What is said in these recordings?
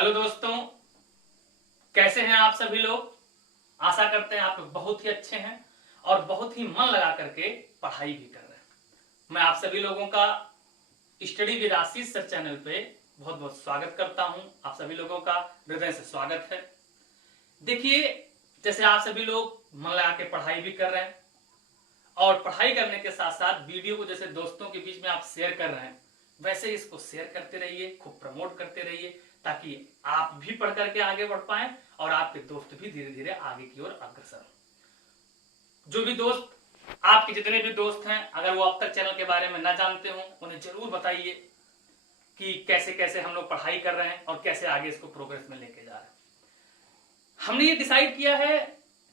Hello दोस्तों, कैसे हैं आप सभी लोग। आशा करते हैं आप बहुत ही अच्छे हैं और बहुत ही मन लगा करके पढ़ाई भी कर रहे हैं। मैं आप सभी लोगों का study with Ashish sir channel पे बहुत बहुत स्वागत करता हूं। आप सभी लोगों का हृदय से स्वागत है। देखिए, जैसे आप सभी लोग मन लगा के पढ़ाई भी कर रहे हैं और पढ़ाई करने के साथ साथ वीडियो को जैसे दोस्तों के बीच में आप शेयर कर रहे हैं, वैसे इसको शेयर करते रहिए, खूब प्रमोट करते रहिए, ताकि आप भी पढ़ करके आगे बढ़ पाए और आपके दोस्त भी धीरे धीरे आगे की ओर अग्रसर हो। जो भी दोस्त, आपके जितने भी दोस्त हैं, अगर वो अब तक चैनल के बारे में ना जानते हो, उन्हें जरूर बताइए कि कैसे कैसे हम लोग पढ़ाई कर रहे हैं और कैसे आगे इसको प्रोग्रेस में लेके जा रहे हैं। हमने ये डिसाइड किया है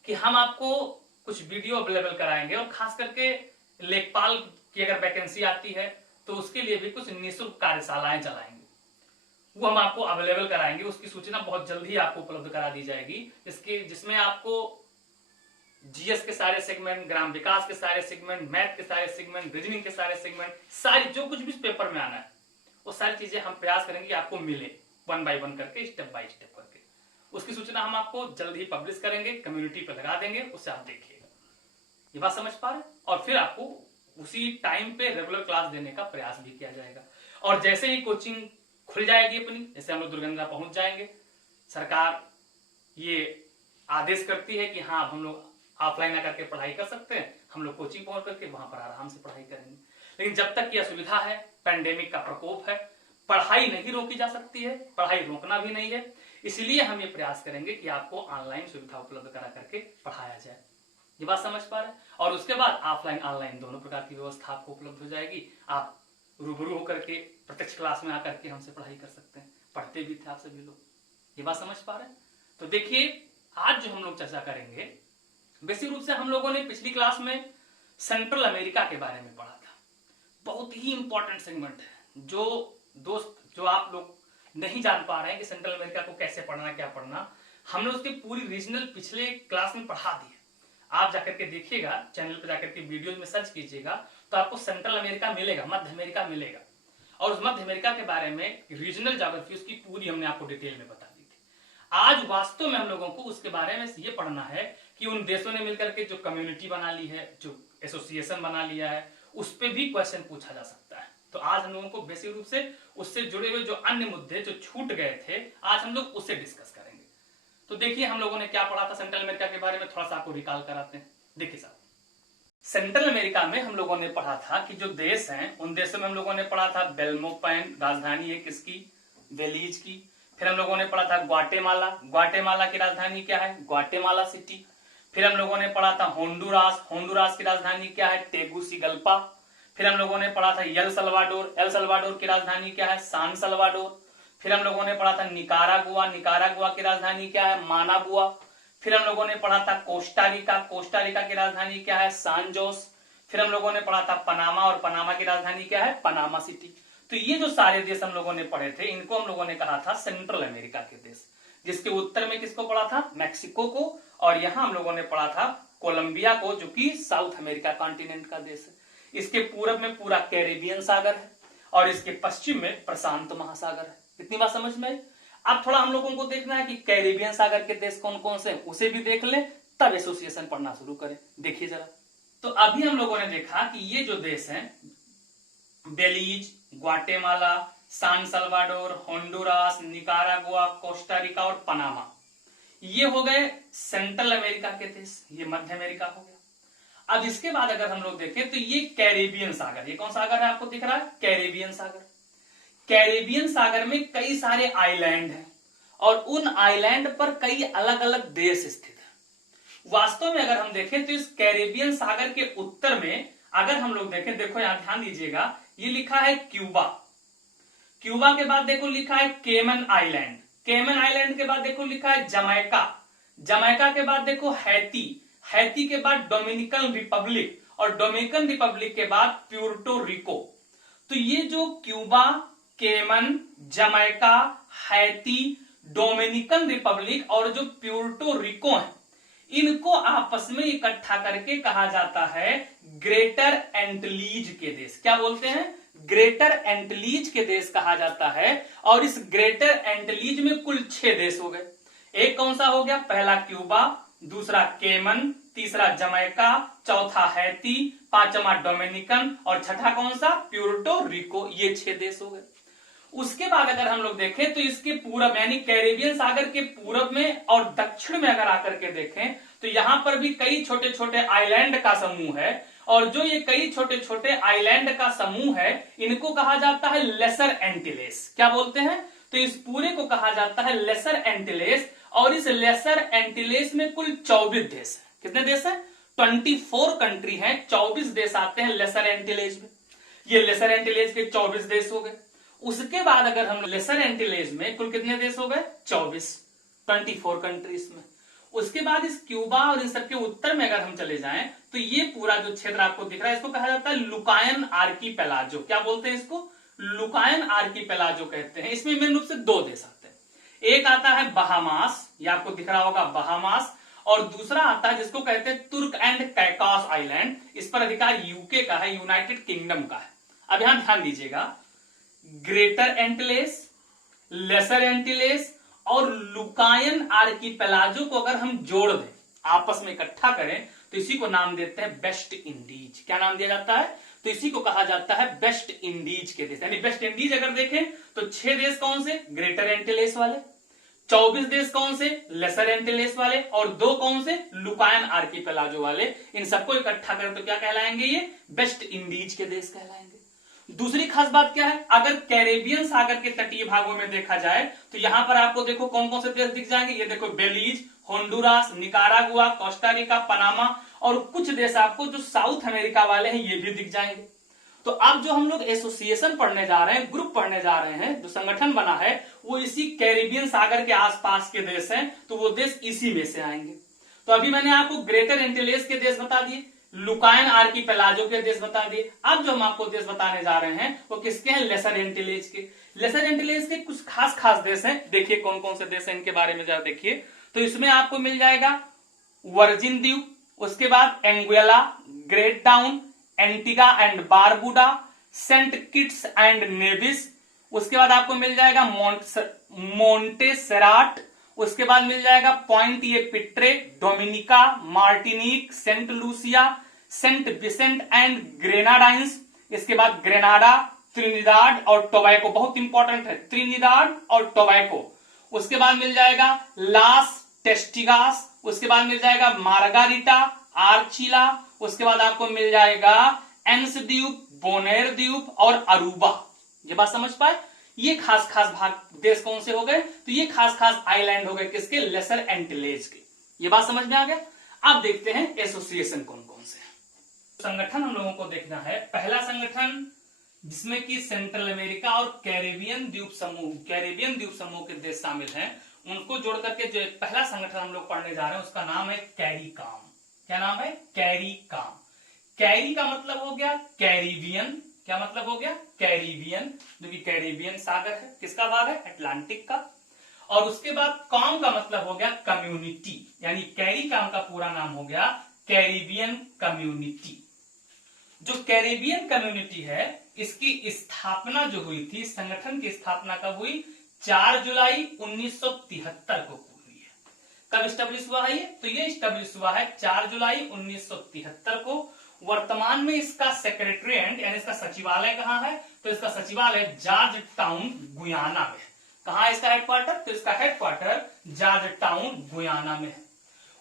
कि हम आपको कुछ वीडियो अवेलेबल कराएंगे और खास करके लेखपाल की अगर वैकेंसी आती है तो उसके लिए भी कुछ निःशुल्क कार्यशालाएं चलाएंगे, वो हम आपको अवेलेबल कराएंगे। उसकी सूचना बहुत जल्द ही आपको उपलब्ध करा दी जाएगी, जिसमें आपको जीएस के सारे सेगमेंट, ग्राम विकास के सारे सेगमेंट, मैथ के सारे सेगमेंट, रीजनिंग के सारे सेगमेंट, सारी जो कुछ भी पेपर में आना है वो सारी चीजें हम प्रयास करेंगे आपको मिले, वन बाय वन करके, स्टेप बाय स्टेप करके। उसकी सूचना हम आपको जल्द ही पब्लिश करेंगे, कम्युनिटी पे लगा देंगे, उससे आप देखिएगा। ये बात समझ पा रहे हैं? और फिर आपको उसी टाइम पे रेगुलर क्लास देने का प्रयास भी किया जाएगा। और जैसे ही कोचिंग खुल जाएगी अपनी, जैसे हम लोग दुर्गंधा पहुंच जाएंगे, सरकार ये आदेश करती है कि हाँ हम लोग ऑफलाइन आकर के पढ़ाई कर सकते हैं, हम लोग कोचिंग पहुंच करके वहां पर आराम से पढ़ाई करेंगे। लेकिन जब तक यह सुविधा है, पैंडेमिक का प्रकोप है, पढ़ाई नहीं रोकी जा सकती है, पढ़ाई रोकना भी नहीं है। इसलिए हम ये प्रयास करेंगे कि आपको ऑनलाइन सुविधा उपलब्ध करा करके पढ़ाया जाए। ये बात समझ पा रहे हैं? और उसके बाद ऑफलाइन ऑनलाइन दोनों प्रकार की व्यवस्था आपको उपलब्ध हो जाएगी। आप रूबरू होकर के प्रत्यक्ष क्लास में आकर के हमसे पढ़ाई कर सकते हैं, पढ़ते भी थे आप सभी लोग। ये बात समझ पा रहे हैं? तो देखिए, आज जो हम लोग चर्चा करेंगे, बेसिक रूप से हम लोगों ने पिछली क्लास में सेंट्रल अमेरिका के बारे में पढ़ा था। बहुत ही इंपॉर्टेंट सेगमेंट है। जो दोस्त, जो आप लोग नहीं जान पा रहे हैं कि सेंट्रल अमेरिका को कैसे पढ़ना, क्या पढ़ना, हमने उसकी पूरी रीजनल पिछले क्लास में पढ़ा दी है। आप जाकर के देखिएगा, चैनल पर जाकर के वीडियोज में सर्च कीजिएगा तो आपको सेंट्रल अमेरिका मिलेगा, मध्य अमेरिका मिलेगा। और उस मध्य अमेरिका के बारे में रीजनल ज्योग्राफी उसकी पूरी हमने आपको डिटेल में बता दी थी। आज वास्तव में हम लोगों को उसके बारे में ये पढ़ना है कि उन देशों ने मिलकर के जो कम्युनिटी बना ली है, जो एसोसिएशन बना लिया है, उस पर भी क्वेश्चन पूछा जा सकता है। तो आज हम लोगों को बेसिक रूप से उससे जुड़े हुए जो अन्य मुद्दे जो छूट गए थे, आज हम लोग उससे डिस्कस करेंगे। तो देखिए, हम लोगों ने क्या पढ़ा था सेंट्रल अमेरिका के बारे में, थोड़ा सा आपको रिकॉल कराते हैं। देखिए साहब, सेंट्रल अमेरिका में हम लोगों ने पढ़ा था कि जो देश हैं, उन देशों में हम लोगों ने पढ़ा था बेल्मोपाइन, राजधानी है किसकी? बेलीज की। फिर हम लोगों ने पढ़ा था ग्वाटेमाला, ग्वाटेमाला की राजधानी क्या है? Guatemala city. फिर हम लोगों ने पढ़ा था होंडुरास, होंडुरास की राजधानी क्या है? टेगुसिगल्पा। फिर हम लोगों ने पढ़ा था एल सल्वाडोर, एल सल्वाडोर की राजधानी क्या है? सान सल्वाडोर। फिर हम लोगों ने पढ़ा था निकारागुआ, निकारागुआ की राजधानी क्या है? मानागुआ। फिर हम लोगों ने पढ़ा था कोस्टारिका, कोस्टारिका की राजधानी क्या है? सान जोस। फिर हम लोगों ने पढ़ा था पनामा, और पनामा की राजधानी क्या है? Panama city. तो ये जो सारे देश हम लोगों ने पढ़े थे, इनको हम लोगों ने कहा था सेंट्रल अमेरिका के देश। जिसके उत्तर में किसको पढ़ा था? मैक्सिको को। और यहां हम लोगों ने पढ़ा था कोलंबिया को, जो कि साउथ अमेरिका कॉन्टिनेंट का देश है। इसके पूरब में पूरा कैरेबियन सागर है और इसके पश्चिम में प्रशांत महासागर है। इतनी बात समझ में आई? अब थोड़ा हम लोगों को देखना है कि कैरेबियन सागर के देश कौन कौन से हैं, उसे भी देख लें, तब एसोसिएशन पढ़ना शुरू करें। देखिए जरा, तो अभी हम लोगों ने देखा कि ये जो देश हैं, बेलीज, ग्वाटेमाला, सान सल्वाडोर, होंडुरास, निकारागुआ, कोस्टारिका और पनामा, ये हो गए सेंट्रल अमेरिका के देश, ये मध्य अमेरिका हो गया। अब इसके बाद अगर हम लोग देखें तो ये कैरेबियन सागर, ये कौन सागर है आपको दिख रहा है? कैरेबियन सागर। कैरेबियन सागर में कई सारे आइलैंड हैं और उन आइलैंड पर कई अलग अलग देश स्थित हैं। वास्तव में अगर हम देखें तो इस कैरेबियन सागर के उत्तर में अगर हम लोग देखें, देखो यहां ध्यान दीजिएगा, ये लिखा है क्यूबा। क्यूबा के बाद देखो लिखा है केमन आइलैंड। केमन आइलैंड के बाद देखो लिखा है जमैका। जमैका के बाद देखो हैती। हैती के बाद डोमिनिकन रिपब्लिक और डोमिनिकन रिपब्लिक के बाद प्यूर्टो रिको। तो ये जो क्यूबा, केमन, जमैका, हैती, डोमिनिकन रिपब्लिक और जो प्यूर्टो रिको है, इनको आपस में इकट्ठा करके कहा जाता है ग्रेटर एंटिलीज के देश। क्या बोलते हैं? ग्रेटर एंटिलीज के देश कहा जाता है। और इस ग्रेटर एंटिलीज में कुल 6 देश हो गए। एक कौन सा हो गया? पहला क्यूबा, दूसरा केमन, तीसरा जमैका, चौथा हैती, पांचवा डोमिनिकन और छठा कौन सा? Puerto Rico. ये 6 देश हो गए। उसके बाद अगर हम लोग देखें तो इसके पूरब यानी कैरेबियन सागर के पूरब में और दक्षिण में अगर आकर के देखें तो यहां पर भी कई छोटे छोटे आइलैंड का समूह है। और जो ये कई छोटे छोटे आइलैंड का समूह है इनको कहा जाता है लेसर एंटिलेस। क्या बोलते हैं? तो इस पूरे को कहा जाता है लेसर एंटिलेस। और इस लेसर एंटिलेस में कुल 24 देश है। कितने देश है? 24 कंट्री है। 24 देश आते हैं लेसर एंटिलेस में। ये लेसर एंटिलेस के 24 देश हो गए। उसके बाद अगर हम लेसर एंटिलेस में कुल कितने देश हो गए? 24 कंट्रीज में। उसके बाद इस क्यूबा और इन सबके उत्तर में अगर हम चले जाएं तो ये पूरा जो क्षेत्र आपको दिख रहा है इसको कहा जाता है लुकायन आर्कीपेलाजो। क्या बोलते हैं इसको? लुकायन आर्कीपेलाजो कहते हैं। इसमें मेन रूप से 2 देश आते हैं। एक आता है बहामास, ये आपको दिख रहा होगा बहामास। और दूसरा आता है जिसको कहते हैं तुर्क एंड कैकास आइलैंड। इस पर अधिकार यूके का है, यूनाइटेड किंगडम का है। अब यहां ध्यान दीजिएगा, ग्रेटर एंटिलेस, लेसर एंटिलेस और लुकायन आर्कीपेलाजो को अगर हम जोड़ दें, आपस में इकट्ठा करें तो इसी को नाम देते हैं वेस्ट इंडीज। क्या नाम दिया जाता है? तो इसी को कहा जाता है वेस्ट इंडीज के देश। यानी वेस्ट इंडीज अगर देखें तो 6 देश कौन से? ग्रेटर एंटिलेस वाले। 24 देश कौन से? लेसर एंटिलेस वाले। और 2 कौन से? लुकायन आर्कीपेलाजो वाले। इन सबको इकट्ठा करें तो क्या कहलाएंगे? ये वेस्ट इंडीज के देश कहलाएंगे। दूसरी खास बात क्या है? अगर कैरेबियन सागर के तटीय भागों में देखा जाए तो यहां पर आपको देखो कौन कौन से देश दिख जाएंगे। ये देखो बेलीज, होंडुरास, निकारागुआ, कोस्टारिका, पनामा और कुछ देश आपको जो साउथ अमेरिका वाले हैं ये भी दिख जाएंगे। तो अब जो हम लोग एसोसिएशन पढ़ने जा रहे हैं, ग्रुप पढ़ने जा रहे हैं, जो संगठन बना है वो इसी कैरेबियन सागर के आसपास के देश हैं। तो वो देश इसी में से आएंगे। तो अभी मैंने आपको ग्रेटर एंटिलेस के देश बता दिए, लुकायन आर्कीपेलाजो के देश बता दिए। अब जो हम आपको देश बताने जा रहे हैं वो किसके हैं? लेसर एंटिलेस के। लेसर एंटिलेस के कुछ खास खास देश हैं। देखिए कौन कौन से देश हैं, इनके बारे में जरा देखिए। तो इसमें आपको मिल जाएगा वर्जिन द्वीप, उसके बाद Anguilla, great town, Antigua and Barbuda, Saint Kitts and Nevis. उसके बाद आपको मिल जाएगा मोंटेसेराट। उसके बाद मिल जाएगा पॉइंट ये Pitre, Dominica, Martinique, Saint Lucia, Saint Vincent and Grenadines. इसके बाद ग्रेनाडा, त्रिनिदाद और टोबैको, बहुत इंपॉर्टेंट है, त्रिनिदाद और टोबैको। उसके बाद मिल जाएगा लास टेस्टिगास। उसके बाद मिल जाएगा मार्गारिटा, आर्चिला। उसके बाद आपको मिल जाएगा एंस द्वीप, बोनेर द्वीप और अरूबा। ये बात समझ पाए? ये खास खास भाग देश कौन से हो गए? तो ये खास खास आइलैंड हो गए किसके? लेसर एंटिलेस के। ये बात समझ में आ गया? अब देखते हैं एसोसिएशन कौन कौन से हैं। संगठन हम लोगों को देखना है। पहला संगठन जिसमें कि सेंट्रल अमेरिका और कैरेबियन द्वीप समूह के देश शामिल हैं, उनको जोड़ करके जो पहला संगठन हम लोग पढ़ने जा रहे हैं उसका नाम है कैरिकॉम। क्या नाम है? कैरिकॉम। कैरी का मतलब हो गया कैरिबियन। क्या मतलब हो गया? कैरिबियन, जो कि कैरिबियन सागर है। किसका भाग है? अटलांटिक का। और उसके बाद कॉम का मतलब हो गया कम्युनिटी, यानी कैरिकॉम का पूरा नाम हो गया कैरिबियन कम्युनिटी। जो कैरिबियन कम्युनिटी है इसकी स्थापना जो हुई थी, संगठन की स्थापना कब हुई? 4 जुलाई 1973 को हुई है। कब स्टैब्लिश हुआ है ये? तो ये स्टैब्लिश हुआ है 4 जुलाई 1973 को। वर्तमान में इसका सेक्रेटरीट यानी इसका सचिवालय कहां है? तो इसका सचिवालय जॉर्ज टाउन गुयाना में। कहां है इसका हेडक्वार्टर? तो इसका हेडक्वार्टर जॉर्ज टाउन गुयाना में है।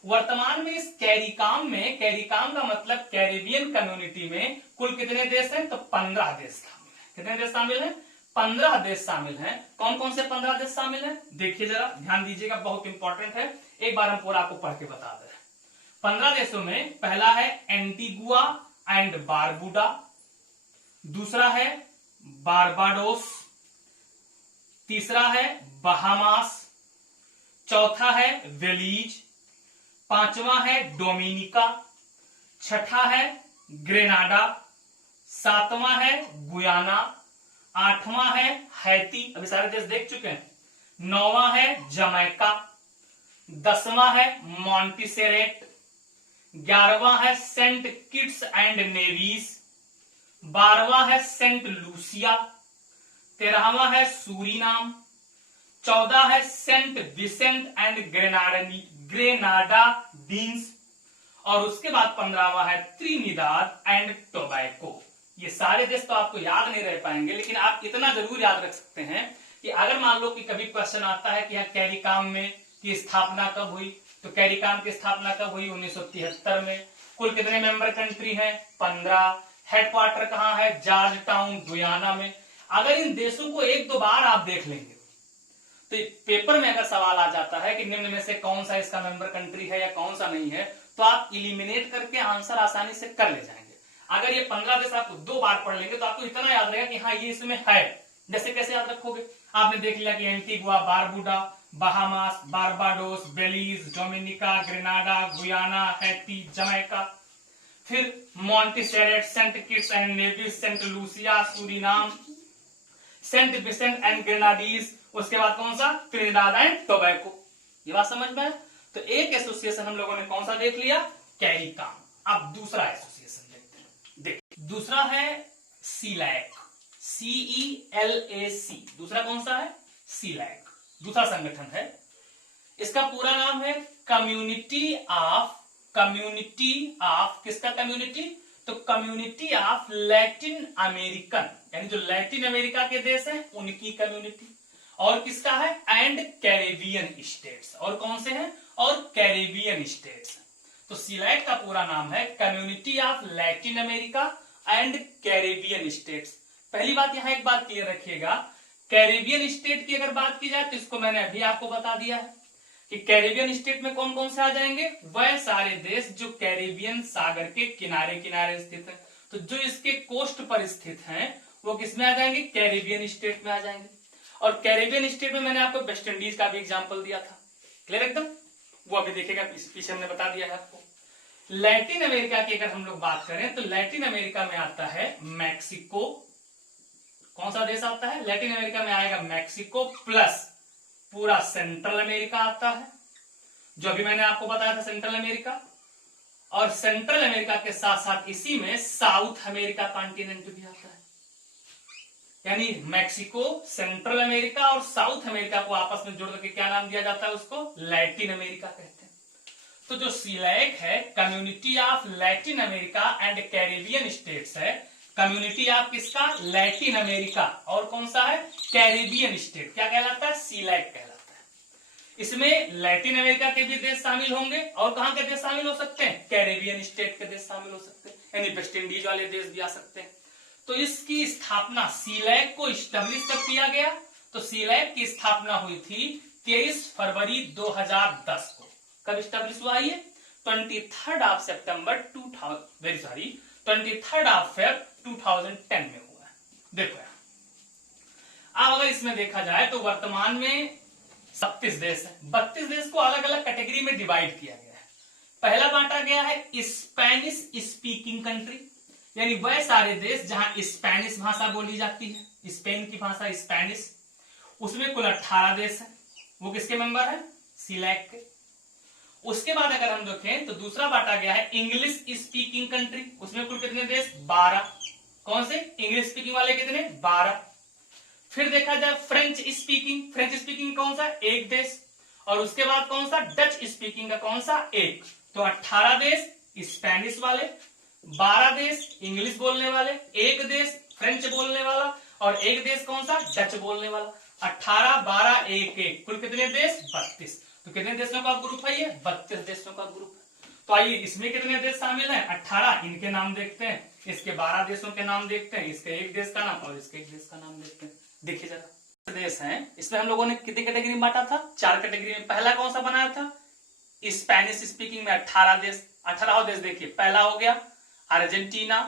वर्तमान में इस कैरिकॉम में, कैरिकॉम का मतलब कैरिबियन कम्युनिटी में कुल कितने देश हैं? तो 15 देश शामिल हैं। कितने देश शामिल हैं? 15 देश शामिल हैं। कौन कौन से 15 देश शामिल हैं? देखिए जरा ध्यान दीजिएगा, बहुत इंपॉर्टेंट है। एक बार हम पूरा आपको पढ़ के बता दे रहे हैं। 15 देशों में पहला है एंटीगुआ एंड बारबुडा, दूसरा है बारबाडोस, तीसरा है बहामास, चौथा है बेलीज, पांचवा है डोमिनिका, छठा है ग्रेनाडा, सातवां है गुयाना, आठवां है हैती, अभी सारे देश देख चुके हैं, नौवां है जमैका, 10वां है मॉन्टिसेरेट, 11वां है सेंट किट्स एंड नेविस, 12वां है सेंट लूसिया, 13वां है सूरीनाम, 14 है सेंट विसेंट एंड ग्रेनाडाइंस, और उसके बाद 15वां है त्रिनिदाद एंड टोबैको। ये सारे देश तो आपको याद नहीं रह पाएंगे, लेकिन आप इतना जरूर याद रख सकते हैं कि अगर मान लो कि कभी क्वेश्चन आता है कि यहाँ कैरिकाम में की स्थापना कब हुई, तो कैरिकाम की स्थापना कब हुई? 1973 में। कुल कितने मेंबर कंट्री हैं? 15। हेडक्वार्टर कहाँ है? जॉर्ज टाउन गुयाना में। अगर इन देशों को एक दो बार आप देख लेंगे तो पेपर में अगर सवाल आ जाता है कि निम्न में से कौन सा इसका मेंबर कंट्री है या कौन सा नहीं है, तो आप इलिमिनेट करके आंसर आसानी से कर ले जाएंगे। अगर ये 15 देश आप 2 बार पढ़ लेंगे तो आपको इतना याद रहेगा कि हाँ ये इसमें है। जैसे कैसे याद रखोगे? आपने देख लिया कि Antigua, Barbuda, Bahamas, Barbados, Belize, Dominica, Grenada, Guyana, Haiti, Jamaica, फिर Montserrat, Saint Kitts and Nevis, Saint Lucia, Suriname, Saint Vincent and Grenadines, उसके बाद कौन सा? Trinidad and Tobago. ये बात समझ में है? तो एक एसोसिएशन हम लोगों ने कौन सा देख लिया? कैरिकाम। अब दूसरा एसोसिएशन देखते हैं। देख, दूसरा है सीलैक, CELAC। दूसरा कौन सा है? सीलैक। दूसरा संगठन है, इसका पूरा नाम है कम्युनिटी ऑफ किसका कम्युनिटी? तो कम्युनिटी ऑफ लैटिन अमेरिकन, यानी जो लैटिन अमेरिका के देश हैं उनकी कम्युनिटी। और किसका है? And Caribbean states. और कौन से हैं? और कैरेबियन स्टेट्स। तो सीलैक का पूरा नाम है community of Latin America and Caribbean states. पहली बात यहां एक बात क्लियर रखिएगा, कैरेबियन स्टेट की अगर बात की जाए तो इसको मैंने अभी आपको बता दिया है कि कैरेबियन स्टेट में कौन कौन से आ जाएंगे? वह सारे देश जो कैरेबियन सागर के किनारे किनारे स्थित है। तो जो इसके कोस्ट पर स्थित हैं वो किसमें आ जाएंगे? कैरेबियन स्टेट में आ जाएंगे। और कैरेबियन स्टेट में मैंने आपको वेस्ट इंडीज का भी एग्जांपल दिया था, क्लियर एकदम? वो अभी देखेगा, पीछे हमने बता दिया है आपको। लैटिन अमेरिका की अगर हम लोग बात करें तो लैटिन अमेरिका में आता है मैक्सिको। कौन सा देश आता है? लैटिन अमेरिका में आएगा मैक्सिको, प्लस पूरा सेंट्रल अमेरिका आता है, जो अभी मैंने आपको बताया था सेंट्रल अमेरिका। और सेंट्रल अमेरिका के साथ साथ इसी में साउथ अमेरिका कॉन्टिनेंट भी आता है। यानी मैक्सिको, सेंट्रल अमेरिका और साउथ अमेरिका को आपस में जोड़ करके क्या नाम दिया जाता है? उसको लैटिन अमेरिका कहते हैं। तो जो सीलैक है, community of Latin America and Caribbean states है। कम्युनिटी ऑफ किसका? Latin America. और कौन सा है? Caribbean state. क्या कहलाता है? सीलैक कहलाता है। इसमें लैटिन अमेरिका के भी देश शामिल होंगे और कहां के देश शामिल हो सकते हैं? कैरेबियन स्टेट के देश शामिल हो सकते हैं, यानी वेस्ट इंडीज वाले देश भी आ सकते हैं। तो इसकी स्थापना, सीलैक को स्टैब्लिश कब किया गया? तो सीलैक की स्थापना हुई थी 23 फरवरी 2010 को। कब स्टैब्लिश हुआ ये? 23 सितंबर 2010 में हुआ है। देखो यार, अब अगर इसमें देखा जाए तो वर्तमान में 37 देश है। 32 देश को अलग अलग कैटेगरी में डिवाइड किया गया है। पहला बांटा गया है स्पेनिश स्पीकिंग कंट्री, यानी वह सारे देश जहां स्पेनिश भाषा बोली जाती है, स्पेन की भाषा स्पेनिश। उसमें कुल 18 देश है। वो किसके मेंबर है? सीलैक के। उसके बाद अगर हम देखें तो दूसरा बांटा गया है इंग्लिश स्पीकिंग कंट्री। उसमें कुल कितने देश? 12। कौन से? इंग्लिश स्पीकिंग वाले कितने? 12। फिर देखा जाए फ्रेंच स्पीकिंग। फ्रेंच स्पीकिंग कौन सा? एक देश। और उसके बाद कौन सा? डच स्पीकिंग का कौन सा? एक। तो 18 देश स्पेनिश वाले, 12 देश इंग्लिश बोलने वाले, एक देश फ्रेंच बोलने वाला और एक देश कौन सा? डच बोलने वाला। 18, 12, 1, 1, कुल कितने देश? 32। तो कितने देशों का ग्रुप है ये? 32 देशों का ग्रुप है। तो आइए इसमें कितने देश शामिल हैं? 18। इनके नाम देखते हैं, इसके 12 देशों के नाम देखते हैं, इसके एक देश का नाम और इसके एक देश का नाम देखते हैं। देखिए जरा, देश हैं इसमें हम लोगों ने कितनी कैटेगरी में बांटा था? 4 कैटेगरी में। पहला कौन सा बनाया था? स्पेनिश स्पीकिंग में 18 देश। 18 देश देखिए, पहला हो गया Argentina,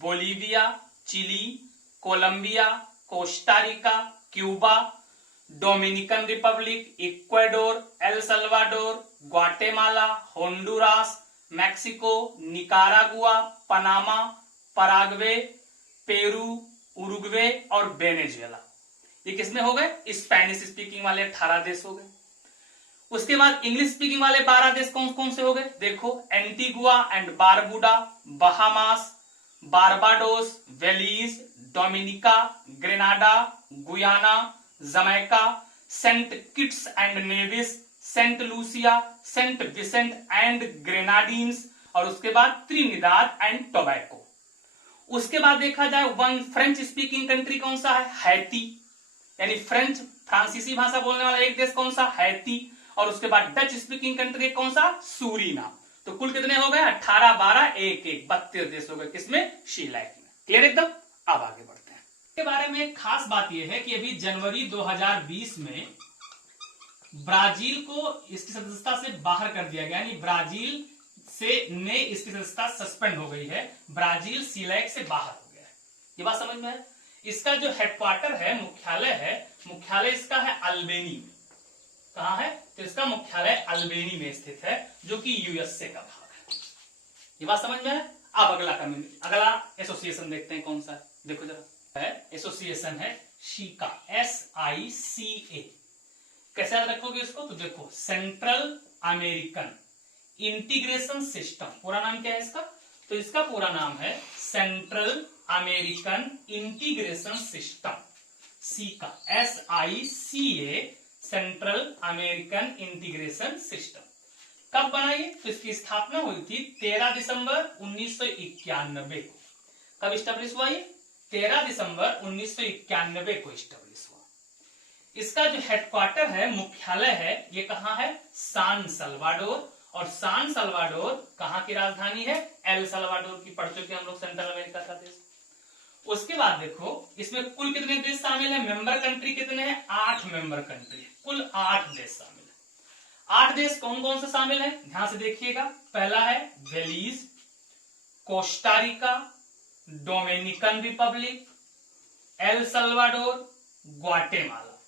Bolivia, Chile, Colombia, Costa Rica, Cuba, Dominican Republic, Ecuador, El Salvador, Guatemala, Honduras, Mexico, Nicaragua, Panama, Paraguay, Peru, Uruguay और वेनेजुएला। ये किसमें हो गए? स्पेनिश स्पीकिंग वाले 18 देश हो गए। उसके बाद इंग्लिश स्पीकिंग वाले 12 देश कौन कौन से हो गए? देखो, Antigua and Barbuda, Bahamas, Barbados, Belize, Dominica, Grenada, Guyana, Jamaica, Saint Kitts and Nevis, Saint Lucia, Saint Vincent and Grenadines, और उसके बाद त्रिनिदाद एंड टोबैको। उसके बाद देखा जाए वन फ्रेंच स्पीकिंग कंट्री कौन सा है, हैती, यानी फ्रेंच फ्रांसीसी भाषा बोलने वाला एक देश कौन सा, हैती। और उसके बाद डच स्पीकिंग कंट्री कौन सा, सूरीनाम। तो कुल कितने हो गए, 18, 12, 1, 1, 32 देश हो गए, किसमें, शीलैक में। क्लियर एकदम। अब आगे बढ़ते हैं। इसके बारे में खास बात यह है कि अभी जनवरी 2020 में ब्राजील को इसकी सदस्यता से बाहर कर दिया गया, यानी ब्राजील से ने इसकी सदस्यता सस्पेंड हो गई है, ब्राजील शीलैक से बाहर हो गया है। ये बात समझ में है। इसका जो हेडक्वार्टर है, मुख्यालय इसका है अल्बेनी। कहां है, तो इसका मुख्यालय अल्बेनी में स्थित है, जो कि यूएसए का भाग है। ये बात समझ में है। अब अगला एसोसिएशन देखते हैं कौन सा है। देखो जरा, है एसोसिएशन है शीका, SICA। कैसे याद रखोगे इसको, तो देखो, सेंट्रल अमेरिकन इंटीग्रेशन सिस्टम, पूरा नाम क्या है इसका, तो इसका पूरा नाम है central American integration system, caeca, SICA, central American integration system. कब बना ये, तो इसकी स्थापना हुई थी 13 दिसंबर 1991 को। कब स्टैब्लिश हुआ ये, 13 दिसंबर 1991 को स्टैब्लिश हुआ। इसका जो हेडक्वार्टर है, मुख्यालय है, ये कहां है, सान सल्वाडोर। और सान सल्वाडोर कहां की राजधानी है, एल सल्वाडोर की, पढ़ चुके हम लोग, सेंट्रल अमेरिका का देश। उसके बाद देखो, इसमें कुल कितने देश शामिल है, मेंबर कंट्री कितने हैं, 8 मेंबर कंट्री है, कुल 8 देश शामिल है। 8 देश कौन कौन से शामिल है, ध्यान से देखिएगा। पहला है Belize, Costa Rica, Dominican Republic, El Salvador, Guatemala,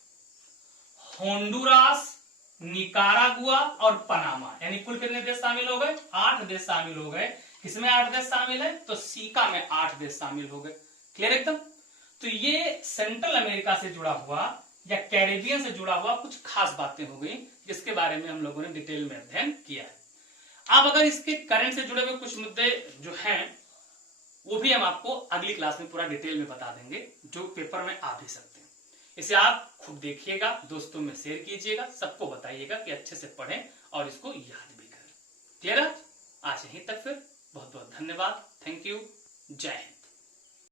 Honduras, Nicaragua और पनामा, यानी कुल कितने देश शामिल हो गए, 8 देश शामिल हो गए। किसमें 8 देश शामिल है, तो सीका में 8 देश शामिल हो गए। क्लियर एकदम। तो ये सेंट्रल अमेरिका से जुड़ा हुआ या कैरेबियन से जुड़ा हुआ कुछ खास बातें हो गई, जिसके बारे में हम लोगों ने डिटेल में अध्ययन किया है। अब अगर इसके करंट से जुड़े हुए कुछ मुद्दे जो हैं, वो भी हम आपको अगली क्लास में पूरा डिटेल में बता देंगे, जो पेपर में आ भी सकते हैं। इसे आप खुद देखिएगा, दोस्तों में शेयर कीजिएगा, सबको बताइएगा कि अच्छे से पढ़ें और इसको याद भी करें। क्लियर है। आज यहीं तक, फिर बहुत बहुत धन्यवाद। Thank you. जय हिंद।